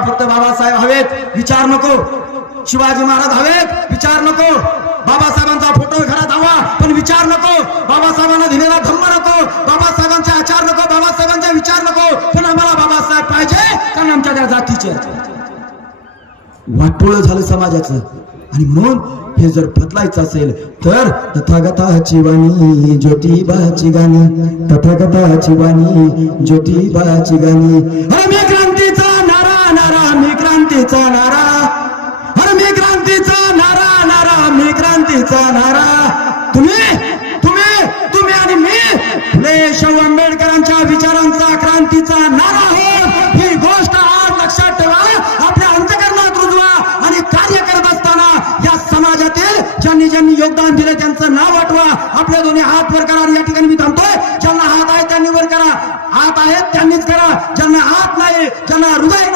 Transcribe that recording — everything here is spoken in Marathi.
मला फक्त बाबासाहेब हवेत विचार नको. शिवाजी महाराज हवेत विचार नको. बाबासाहेबांचा फोटो घरात हवा पण विचार नको. बाबासाहेबांना दिलेला धर्म नको. बाबासाहेबांचे आचार नको बाबासाहेबांचे विचार नको. पण आम्हाला बाबासाहेब पाहिजे कारण आमच्या त्या जातीचे वाटोळ झालं समाजाचं. आणि म्हणून हे जर बदलायचं असेल तर तथागताची वाणी ज्योतिबाची गाणी. तथागताची वाणी ज्योतिबाची गाणी. नारा. नारा अरे मी क्रांतीचा नारा नारा मी क्रांतीचा नारा. तुम्ही तुम्ही तुम्ही आणि मी फुलेशाहू आंबेडकरांच्या विचारांचा क्रांतीचा नारा आहे ही गोष्ट आज लक्षात ठेवा. आपल्या अंतकरणात रुजवा आणि कार्य करत असताना या समाजातील ज्यांनी ज्यांनी योगदान दिलं त्यांचं नाव आठवा. आपल्या दोन्ही हात वर करा या ठिकाणी मी थांबतोय. ज्यांना हात आहे त्यांनी वर करा. हात आहेत त्यांनीच करा. ज्यांना हात नाही ज्यांना हृदय